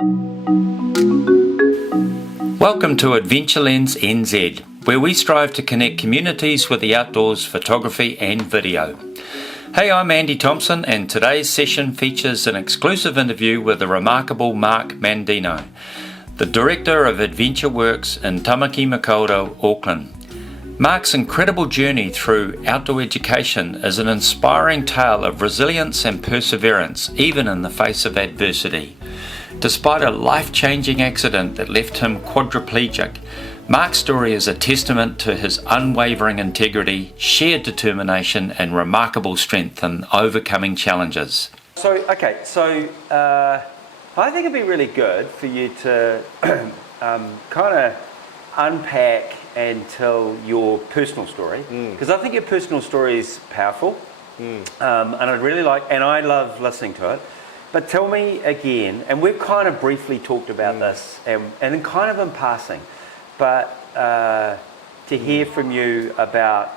Welcome to AdventureLens NZ, where we strive to connect communities with the outdoors, photography and video. Hey, I'm Andy Thompson, and today's session features an exclusive interview with the remarkable Mark Mandeno, the director of AdventureWorks in Tamaki Makaurau, Auckland. Mark's incredible journey through outdoor education is an inspiring tale of resilience and perseverance, even in the face of adversity. Despite a life-changing accident that left him quadriplegic, Mark's story is a testament to his unwavering integrity, shared determination and remarkable strength in overcoming challenges. So I think it'd be really good for you to kind of unpack and tell your personal story, because I think your personal story is powerful, and I'd really like, and I love listening to it. But tell me again, and we've kind of briefly talked about this, and then kind of in passing, but to hear from you about,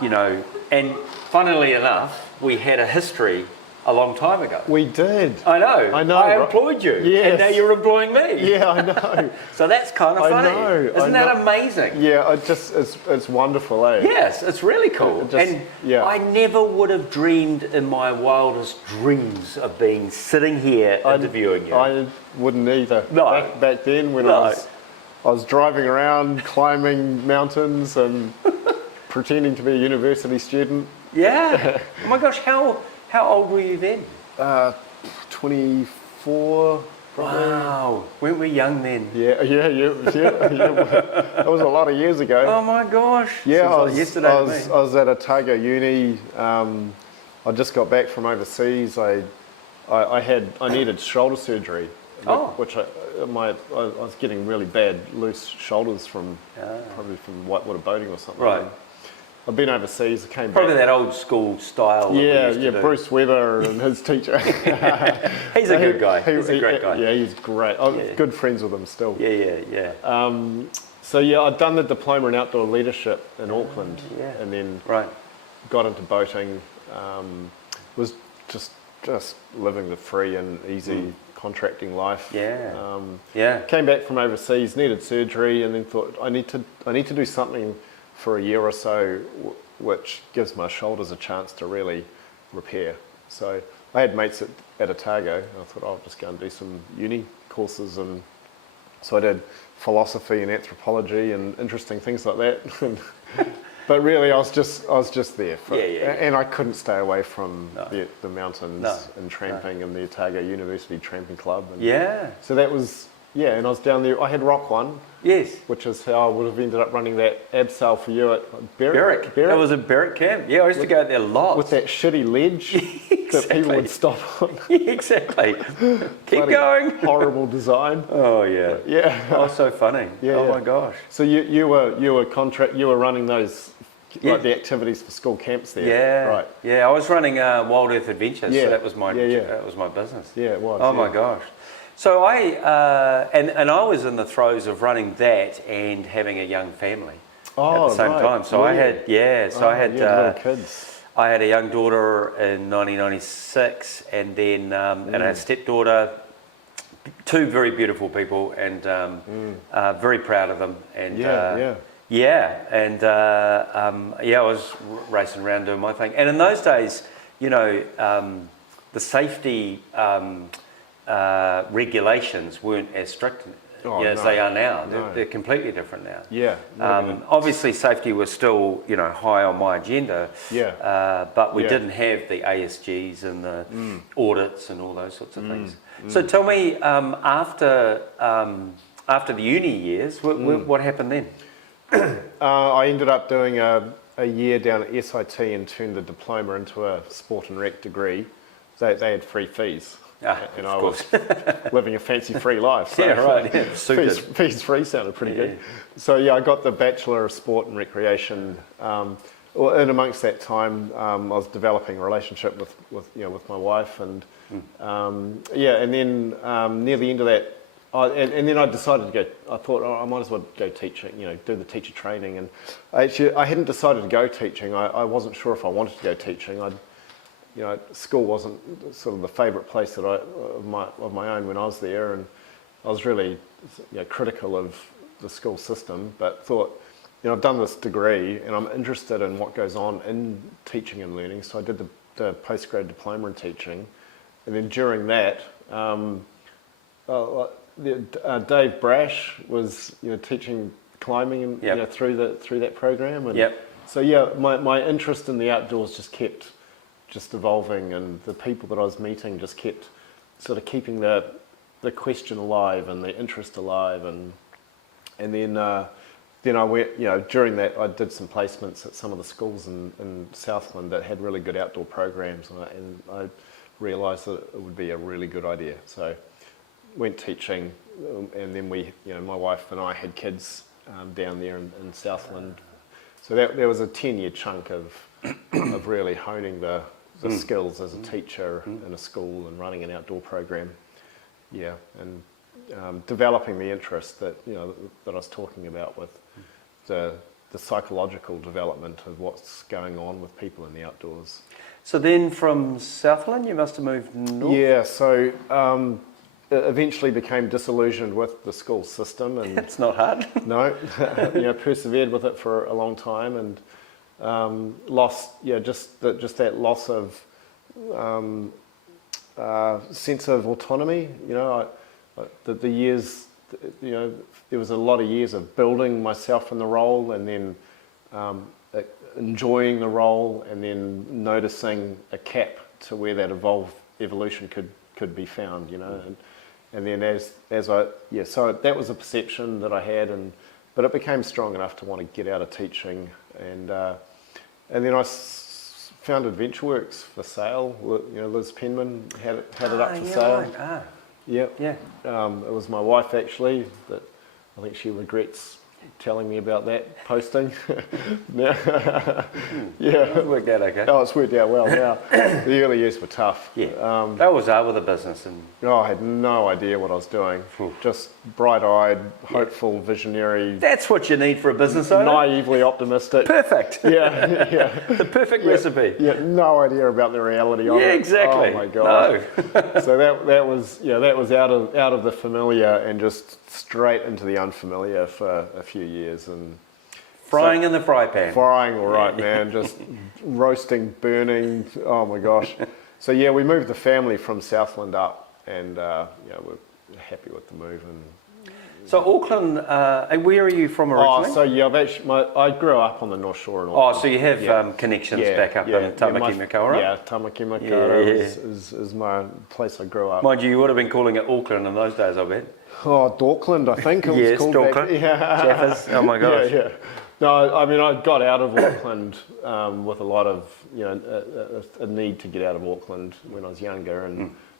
and funnily enough, we had a history a long time ago. We did. I know. I employed you. Yes. And now you're employing me. Yeah, I know. So that's kind of funny. I know. Isn't that amazing? Yeah, it's wonderful, eh? Yes, it's really cool. I never would have dreamed in my wildest dreams of being sitting here interviewing you. I wouldn't either. No. Back then when I was driving around, climbing mountains and pretending to be a university student. Yeah. Oh my gosh, how old were you then? 24, probably. Wow, weren't we young then? Yeah. That was a lot of years ago. Oh my gosh. Yeah, I was at Otago Uni. I just got back from overseas. I needed shoulder surgery, which I was getting really bad loose shoulders probably from whitewater boating or something. Right. I've been overseas, I came Probably back. that old school style. Yeah, Bruce Weber and his teacher. He's a good guy. He's a great guy. Yeah, he's great. I'm good friends with him still. Yeah. So I'd done the diploma in outdoor leadership in Auckland, and then got into boating. Was just living the free and easy contracting life. Came back from overseas, needed surgery, and then thought I need to do something for a year or so, which gives my shoulders a chance to really repair. So I had mates at Otago, and I thought I'll just go and do some uni courses, and so I did philosophy and anthropology and interesting things like that. But really, I was just there, and I couldn't stay away from the mountains and tramping and the Otago University Tramping Club. And so that was. Yeah, and I was down there. I had Rock One. Yes. Which is how I would have ended up running that abseil for you at Berwick. That was a Berwick camp. Yeah, I used to go out there a lot. With that shitty ledge that people would stop on. Yeah, exactly. Keep going. Horrible design. Oh yeah. Yeah. Oh, so funny. Yeah. Oh my gosh. So you were running those the activities for school camps there. Yeah. Right. Yeah, I was running Wild Earth Adventures. Yeah. So that was my business. Yeah, it was. Oh my gosh. So I was in the throes of running that and having a young family at the same time. So I had little kids. I had a young daughter in 1996, and then and I had a stepdaughter. Two very beautiful people, and very proud of them. And I was racing around doing my thing. And in those days, the safety. Regulations weren't as strict as they are now. They're completely different now. Yeah. Obviously, safety was still high on my agenda. Yeah. But we didn't have the ASGs and the audits and all those sorts of things. So tell me, after the uni years, what happened then? I ended up doing a year down at SIT and turned the diploma into a sport and rec degree. They had free fees. And I was living a fancy free life. So fees free sounded pretty good. So I got the Bachelor of Sport and Recreation. And amongst that time, I was developing a relationship with my wife, and and then near the end of that, and then I decided to go. I thought I might as well go teaching. Do the teacher training. And I hadn't decided to go teaching. I wasn't sure if I wanted to go teaching. School wasn't sort of the favourite place that of my own when I was there, was really critical of the school system, but thought, I've done this degree and I'm interested in what goes on in teaching and learning. So I did the postgrad diploma in teaching, and then during that, Dave Brash was teaching climbing and through that program, and so my interest in the outdoors just kept evolving, and the people that I was meeting just kept sort of keeping the question alive and the interest alive, and then I went, during that I did some placements at some of the schools in Southland that had really good outdoor programs, and I realised that it would be a really good idea. So went teaching, and then my wife and I had kids down there in Southland. So there was a 10-year chunk of really honing the skills as a teacher in a school and running an outdoor program. Yeah, and developing the interest that that I was talking about with the psychological development of what's going on with people in the outdoors. So then from Southland you must have moved north? Yeah, so eventually became disillusioned with the school system, and it's not hard. No, persevered with it for a long time, and lost just that loss of sense of autonomy. The years, there was a lot of years of building myself in the role, and then enjoying the role, and then noticing a cap to where that evolution could be found, and then as I so that was a perception that I had, but it became strong enough to want to get out of teaching, and then I found AdventureWorks for sale. Liz Penman had it up for sale. Right. Yep. Yeah. It was my wife actually that I think she regrets telling me about that posting. Yeah. It worked out okay. Oh, it's worked out well now. The early years were tough. Yeah. That was with the business. I had no idea what I was doing. Just bright-eyed, hopeful, visionary. That's what you need for a business owner. Naively optimistic. Perfect. Yeah. The perfect recipe. Yeah, no idea about the reality of it. Yeah, exactly. Oh my God. No. So that was out of the familiar and just straight into the unfamiliar for a few years, and frying in the fry pan. Frying, all right, man. Just roasting, burning. Oh my gosh. So we moved the family from Southland up, and we're happy with the move. And so Auckland, where are you from originally? I grew up on the North Shore in Auckland. So you have connections back up in Tamaki Makaurau? Yeah, Tamaki Makaurau is my place I grew up. Mind you would have been calling it Auckland in those days, I bet. Oh, Dorkland, I think it was called. Dorkland. Jaffers. Oh my gosh. Yeah. No, I mean, I got out of Auckland with a lot of, a need to get out of Auckland when I was younger,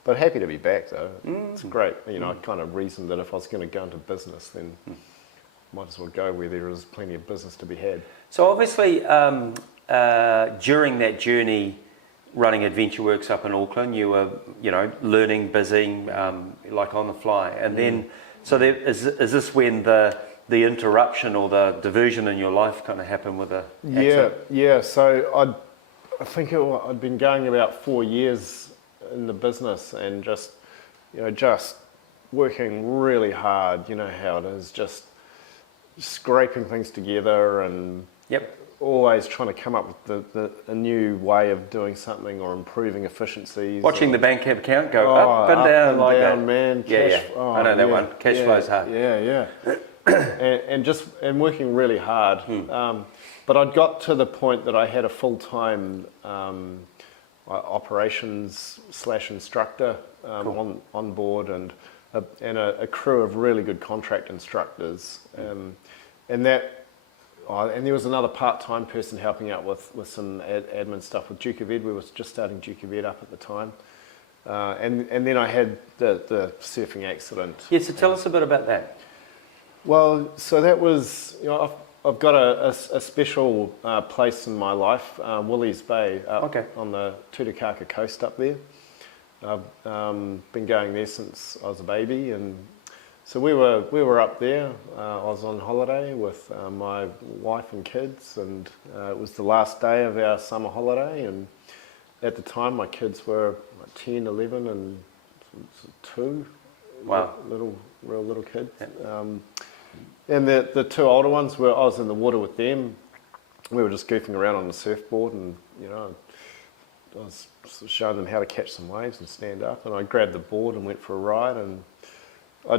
but happy to be back though. It's great. I kind of reasoned that if I was going to go into business, then might as well go where there is plenty of business to be had. So obviously, during that journey, running AdventureWorks up in Auckland, you were, learning, busy, like on the fly, and then, so is this when the interruption or the diversion in your life kind of happened with the accident? Yeah. So I think I'd been going about 4 years in the business, and just working really hard. You know how it is, just scraping things together and always trying to come up with a new way of doing something or improving efficiencies. Watching the bank account go up and down and like down, that. Man. Cash, I know that one. Cash flow's hard. Yeah. and working really hard. But I'd got to the point that I had a full-time operations / instructor on board, and a crew of really good contract instructors, and there was another part-time person helping out with some admin stuff with Duke of Ed. We were just starting Duke of Ed up at the time, and then I had the surfing accident. Yeah, so tell us a bit about that. Well, so that was, I've got a special place in my life, Woolies Bay, on the Tutukaka coast up there. I've been going there since I was a baby, and so we were up there. I was on holiday with my wife and kids, and it was the last day of our summer holiday, and at the time my kids were 10, 11 and 2. Wow. little kids. Yeah. And the two older ones, I was in the water with them. We were just goofing around on the surfboard, and I was sort of showing them how to catch some waves and stand up. And I grabbed the board and went for a ride, and I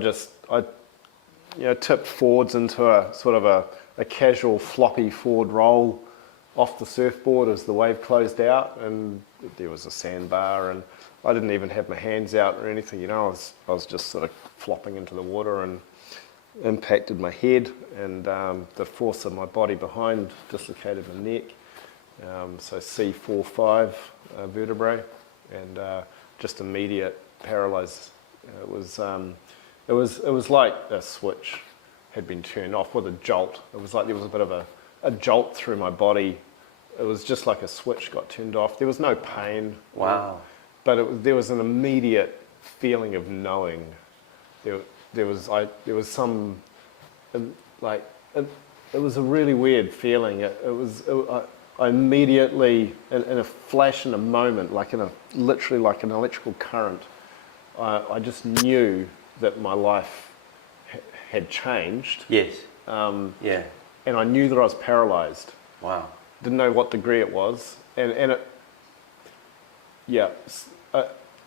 tipped forwards into a sort of a casual floppy forward roll off the surfboard as the wave closed out, and there was a sandbar, and I didn't even have my hands out or anything. I was just sort of flopping into the water and impacted my head, and the force of my body behind dislocated my neck. So C4-5 vertebrae, and just immediate paralysis. It was like a switch had been turned off with a jolt. It was like there was a bit of a jolt through my body. It was just like a switch got turned off. There was no pain. Wow. But there was an immediate feeling of knowing. There was some, like, it was a really weird feeling. I immediately, in a flash, in a moment, literally like an electrical current, I just knew that my life had changed. Yes. Yeah. And I knew that I was paralysed. Wow. Didn't know what degree it was, and it, yeah.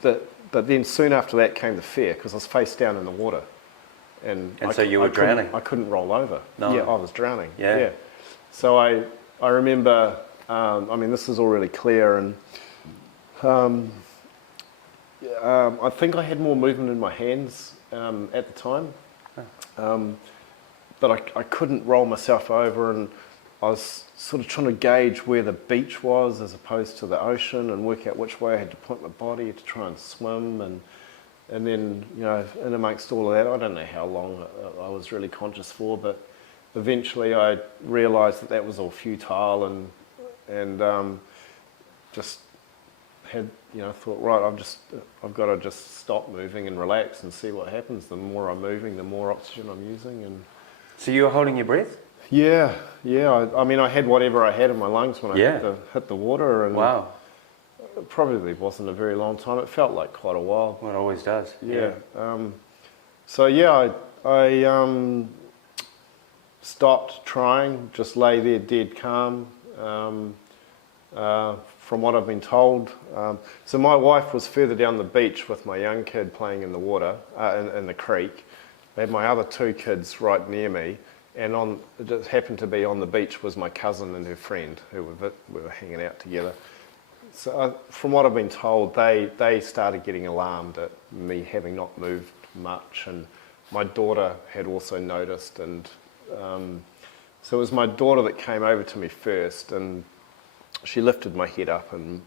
But then soon after that came the fear, because I was face down in the water, and so you were drowning. I couldn't roll over. No. Yeah, I was drowning. Yeah. So I remember. This is all really clear, and I think I had more movement in my hands at the time, but I couldn't roll myself over, and I was sort of trying to gauge where the beach was as opposed to the ocean, and work out which way I had to point my body to try and swim, and then in amongst all of that, I don't know how long I was really conscious for, but eventually I realised that was all futile, and just had thought, right, I've got to just stop moving and relax and see what happens. The more I'm moving, the more oxygen I'm using. And so you were holding your breath? Yeah. I had whatever I had in my lungs when I hit the water, and wow, it probably wasn't a very long time. It felt like quite a while. Well, it always does. Yeah. I stopped trying, just lay there dead calm. From what I've been told, so my wife was further down the beach with my young kid playing in the water, in the creek. I had my other two kids right near me, and it just happened to be on the beach was my cousin and her friend, who we were hanging out together. So from what I've been told, they started getting alarmed at me having not moved much, and my daughter had also noticed, and so it was my daughter that came over to me first, and she lifted my head up, and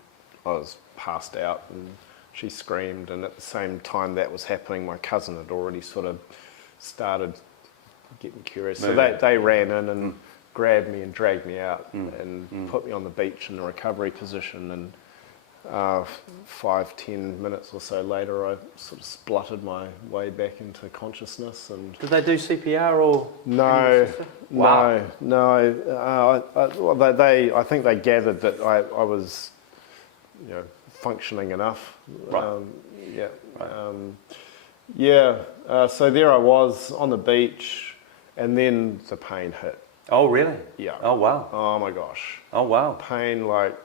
I was passed out, and she screamed, and at the same time that was happening, my cousin had already sort of started getting curious. So they ran in and grabbed me and dragged me out and put me on the beach in a recovery position, and 5-10 minutes or so later I sort of spluttered my way back into consciousness. And did they do CPR or? No. Wow. No. I think they gathered that I was functioning enough. Right. So there I was on the beach, and then the pain hit. Oh, really? Yeah. Oh, wow. Oh my gosh. Oh, wow. Pain like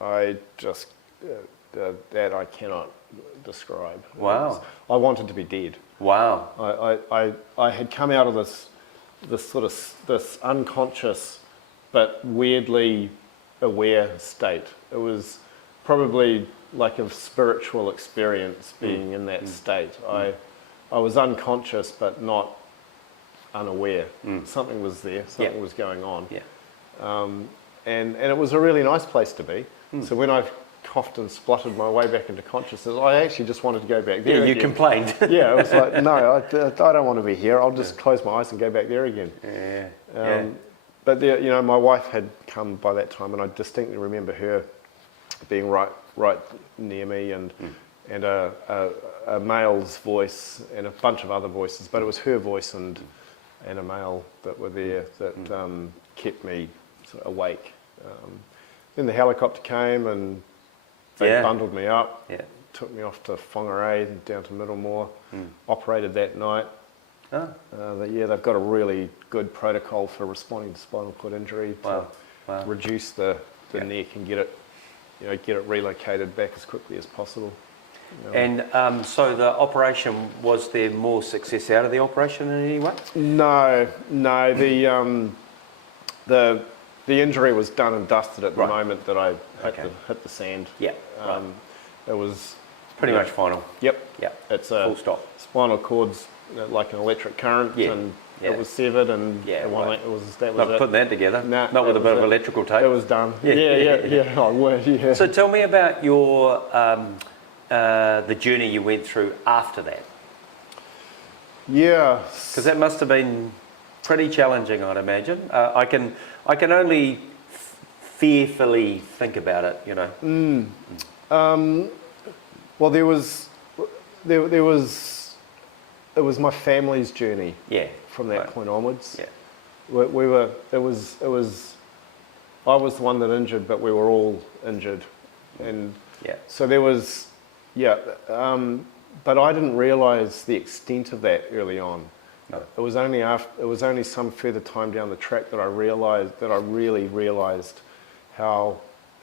I just that I cannot describe. Wow. I wanted to be dead. Wow. I had come out of this unconscious but weirdly aware state. It was probably like a spiritual experience being in that state. I was unconscious but not unaware. Something was there, something was going on. Yeah. And it was a really nice place to be. So when I coughed and spluttered my way back into consciousness, I actually just wanted to go back there you again. complained. Yeah, it was like, no, I don't want to be here. I'll just close my eyes and go back there again. But my wife had come by that time, and I distinctly remember her being right near me, and a male's voice and a bunch of other voices, but it was her voice and a male that were there that kept me sort of awake. Then the helicopter came, and they bundled me up, took me off to Whangarei, down to Middlemore, operated that night, Oh, They've got a really good protocol for responding to spinal cord injury to wow. reduce the neck and get it relocated back as quickly as possible. And so the operation, was there more success out of the operation in any way? No. The injury was done and dusted at the moment that I hit the sand. Yeah. It was Pretty much final. Yep. Yeah. It's a full stop. Spinal cord's like an electric current, and it was severed, and that was Not it. putting that together. Nah, Not with a bit of it. electrical tape. It was done. Yeah. Oh, well, yeah. So tell me about your the journey you went through after that. Yeah. Because that must have been pretty challenging, I'd imagine. I can only fearfully think about it, you know. Well, it was my family's journey. Yeah. From that point onwards. Yeah. It was. I was the one that injured, but we were all injured, and so there was, but I didn't realise the extent of that early on. No. It was only some further time down the track that I really realised how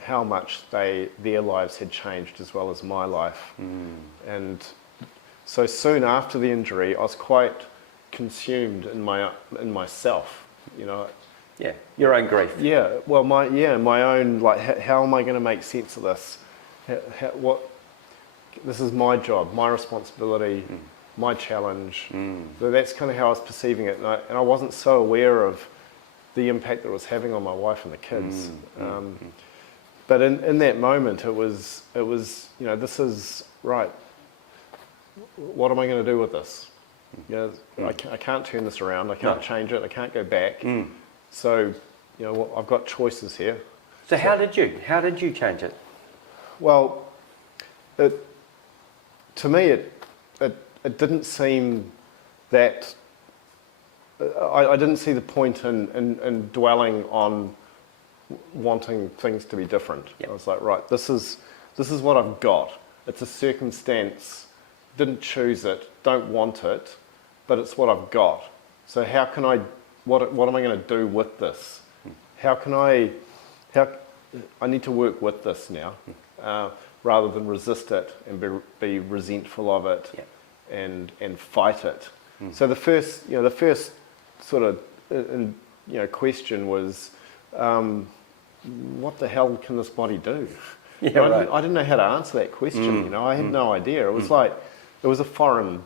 much their lives had changed as well as my life. And so soon after the injury, I was quite consumed in myself, you know. Yeah, your own grief. Yeah, well, my own, like, how am I going to make sense of this? This is my job, my responsibility, my challenge. So that's kind of how I was perceiving it, and I wasn't so aware of the impact that it was having on my wife and the kids. But in that moment, it was you know, this is right. What am I going to do with this? You know, I can't turn this around. I can't change it. I can't go back. So, you know, I've got choices here. So how did you change it? Well, to me, it didn't seem that. I didn't see the point in dwelling on wanting things to be different. I was like, right, this is what I've got. It's a circumstance. Didn't choose it. Don't want it, but it's what I've got. So how can I? What am I going to do with this? I need to work with this now, rather than resist it and be resentful of it, and fight it. So the first sort of question was, what the hell can this body do? I didn't know how to answer that question. You know, I had no idea. It was like it was a foreign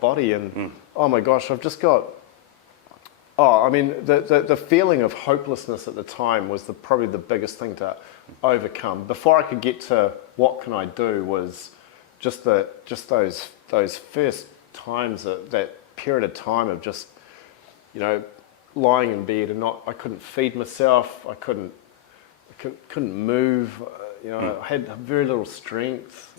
body, and oh my gosh, I've just got. Oh, I mean, the feeling of hopelessness at the time was probably the biggest thing to overcome. Before I could get to what can I do was just those first times, that period of time of just, you know, lying in bed and I couldn't feed myself, I couldn't move, you know, I had very little strength,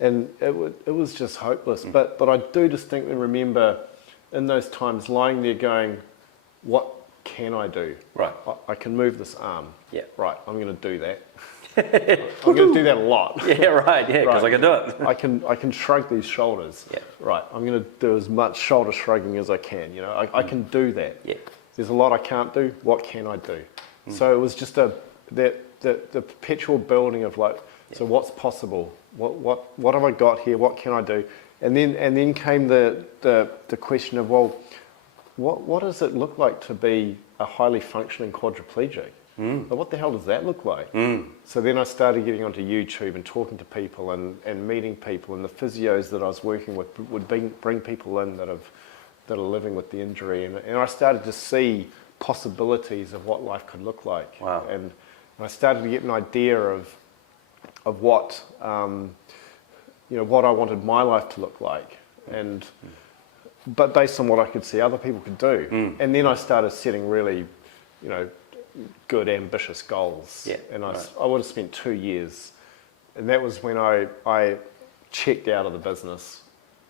and it was just hopeless. But I do distinctly remember in those times lying there going, what can I do? Right. I can move this arm. Yeah. Right. I'm going to do that. I'm going to do that a lot. Yeah. Right. Yeah. Because I can do it. I can shrug these shoulders. Yeah. Right. I'm going to do as much shoulder shrugging as I can. You know, I can do that. Yeah. There's a lot I can't do. What can I do? So it was just the perpetual building of like, so what's possible? What have I got here? What can I do? And then came the question of, well, what does it look like to be a highly functioning quadriplegic? But what the hell does that look like? So then I started getting onto YouTube and talking to people and meeting people, and the physios that I was working with would bring people in that are living with the injury, and I started to see possibilities of what life could look like. Wow. And I started to get an idea of what you know, what I wanted my life to look like, but based on what I could see other people could do. And then I started setting really, you know, good ambitious goals. Yeah, and I would have spent 2 years, and that was when I checked out of the business.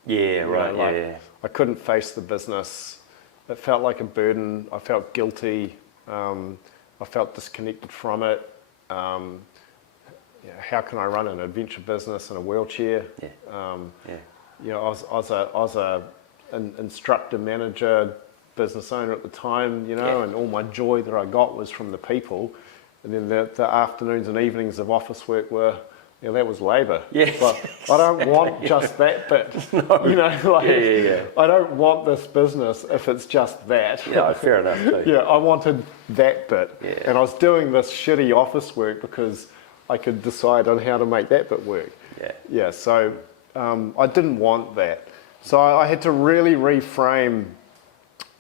Yeah, right. You know, like, I couldn't face the business. It felt like a burden. I felt guilty. I felt disconnected from it. How can I run an adventure business in a wheelchair? You know, I was a an instructor, manager, business owner at the time, you know, and all my joy that I got was from the people. And then the afternoons and evenings of office work were, you know, that was labour. Yeah. But I don't want just that bit. No. You know, like, I don't want this business if it's just that. Yeah, fair enough too. Yeah, I wanted that bit. Yeah. And I was doing this shitty office work because I could decide on how to make that bit work. Yeah. Yeah, so I didn't want that. So I had to really reframe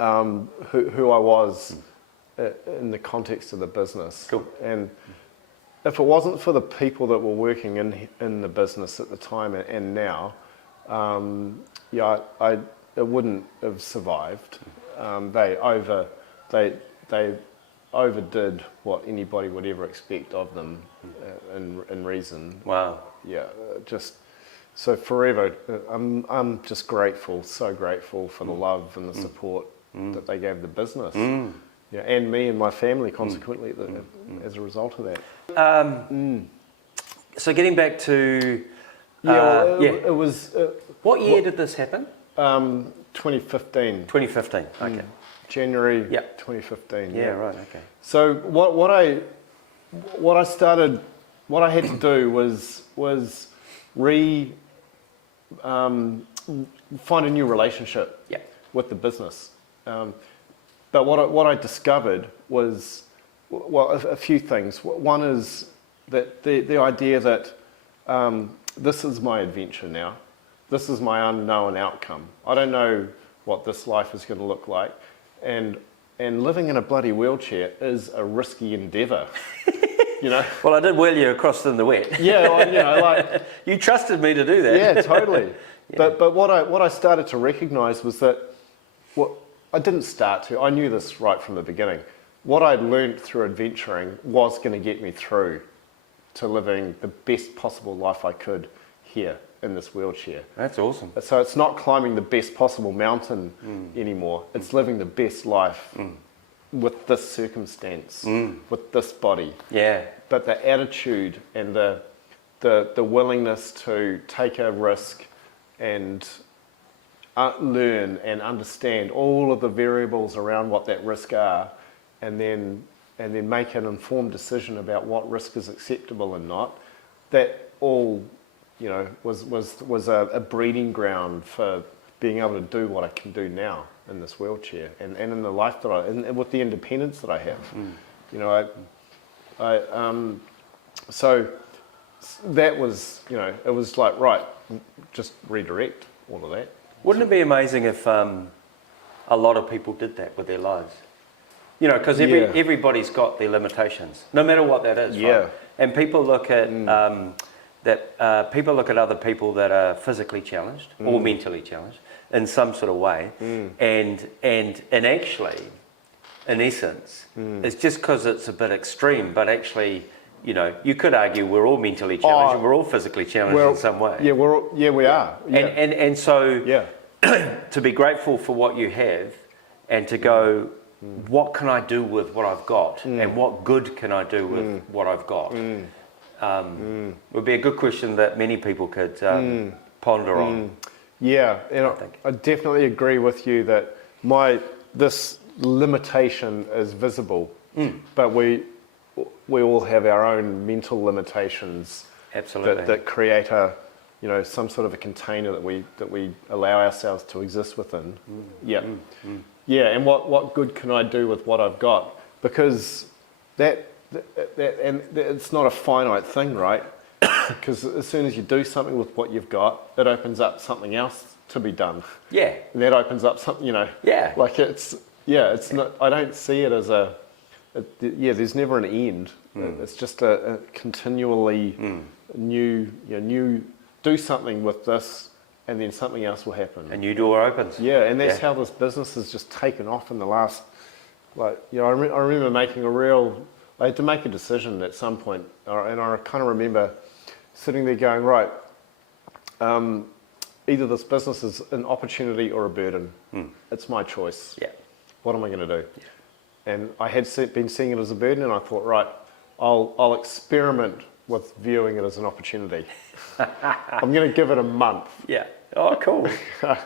who I was in the context of the business. Cool. And if it wasn't for the people that were working in the business at the time and now, it wouldn't have survived. They overdid what anybody would ever expect of them in reason. Wow. Yeah, just so forever. I'm just grateful, so grateful for the love and the support that they gave the business. Yeah, and me and my family, consequently, as a result of that. So getting back to it was. What year did this happen? 2015. 2015. Okay. January 2015. Yeah. Right. Okay. So what I had to do was find a new relationship with the business. But what I discovered was, well, a few things. One is that the idea that this is my adventure now. This is my unknown outcome. I don't know what this life is going to look like. And living in a bloody wheelchair is a risky endeavour. You know? Well, I did wheel you across in the wet. Yeah, well, you know, like... You trusted me to do that. Yeah, totally. But what I started to recognise was that I didn't start to. I knew this right from the beginning. What I'd learned through adventuring was going to get me through to living the best possible life I could here in this wheelchair. That's awesome. So it's not climbing the best possible mountain anymore. It's living the best life with this circumstance, with this body. Yeah. But the attitude and the willingness to take a risk and learn and understand all of the variables around what that risk are, and then make an informed decision about what risk is acceptable and not. That all, you know, was a breeding ground for being able to do what I can do now in this wheelchair and in the life that and with the independence that I have. You know, so that was, you know, it was like, right, just redirect all of that. Wouldn't it be amazing if a lot of people did that with their lives? You know, because everybody's got their limitations, no matter what that is. Yeah. Right? And people look at people look at other people that are physically challenged or mentally challenged in some sort of way, and actually, in essence, it's just because it's a bit extreme. But actually, you know, you could argue we're all mentally challenged and we're all physically challenged in some way. Yeah, we are. Yeah. And so to be grateful for what you have, and to go, what can I do with what I've got, and what good can I do with what I've got? Would be a good question that many people could ponder on. Yeah, and I definitely agree with you that this limitation is visible, but we all have our own mental limitations. Absolutely. That create some sort of a container that we allow ourselves to exist within. Yeah, and what good can I do with what I've got? Because that and it's not a finite thing, right? Because as soon as you do something with what you've got, it opens up something else to be done. Yeah. And that opens up something, you know. Yeah. Like it's not. I don't see it as there's never an end. It's just a continually new. Do something with this, and then something else will happen. A new door opens. Yeah, and that's how this business has just taken off in the last. I remember making I had to make a decision at some point, and I kind of remember sitting there going, right, either this business is an opportunity or a burden. It's my choice. Yeah. What am I going to do? Yeah. And I had been seeing it as a burden, and I thought, right, I'll experiment with viewing it as an opportunity. I'm going to give it a month. Yeah. Oh, cool.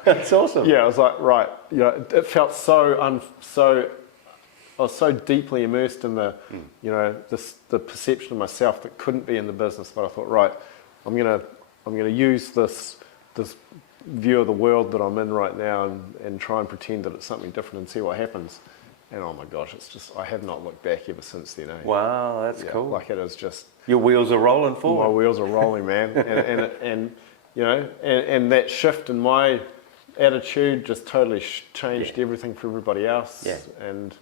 That's awesome. Yeah, I was like, right. You know, it felt I was so deeply immersed in the, you know, the perception of myself that couldn't be in the business. But I thought, right, I'm gonna use this view of the world that I'm in right now and try and pretend that it's something different and see what happens. And oh my gosh, I have not looked back ever since then. Wow, that's cool. Like it is just. Your wheels are rolling forward. My wheels are rolling, man, and you know, and that shift in my attitude just totally changed everything for everybody else. Yeah. And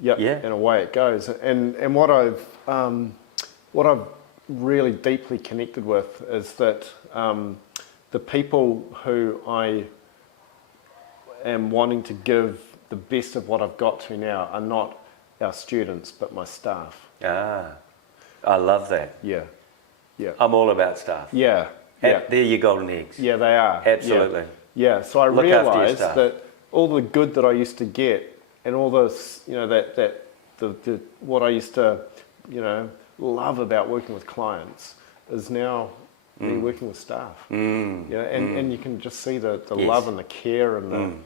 yeah, and away it goes. And what I've really deeply connected with is that the people who I am wanting to give the best of what I've got to now are not our students, but my staff. Ah, I love that. Yeah. I'm all about staff. Yeah. They're your golden eggs. Yeah, they are. Absolutely. Yeah. So I Look after your realised staff. that all the good that I used to get and all this, you know, the what I used to, you know, love about working with clients is now me working with staff. Yeah, and you can just see the love and the care and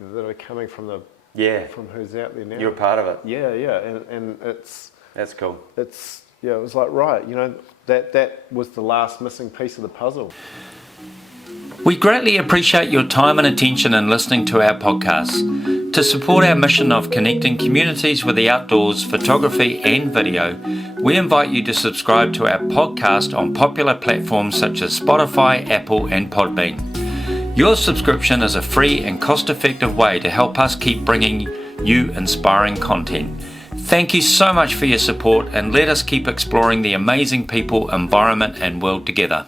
that are coming from from who's out there now. You're a part of it. Yeah, and That's cool. it was like, right, you know, that was the last missing piece of the puzzle. We greatly appreciate your time and attention in listening to our podcast. To support our mission of connecting communities with the outdoors, photography and video, we invite you to subscribe to our podcast on popular platforms such as Spotify, Apple and Podbean. Your subscription is a free and cost-effective way to help us keep bringing you inspiring content. Thank you so much for your support and let us keep exploring the amazing people, environment and world together.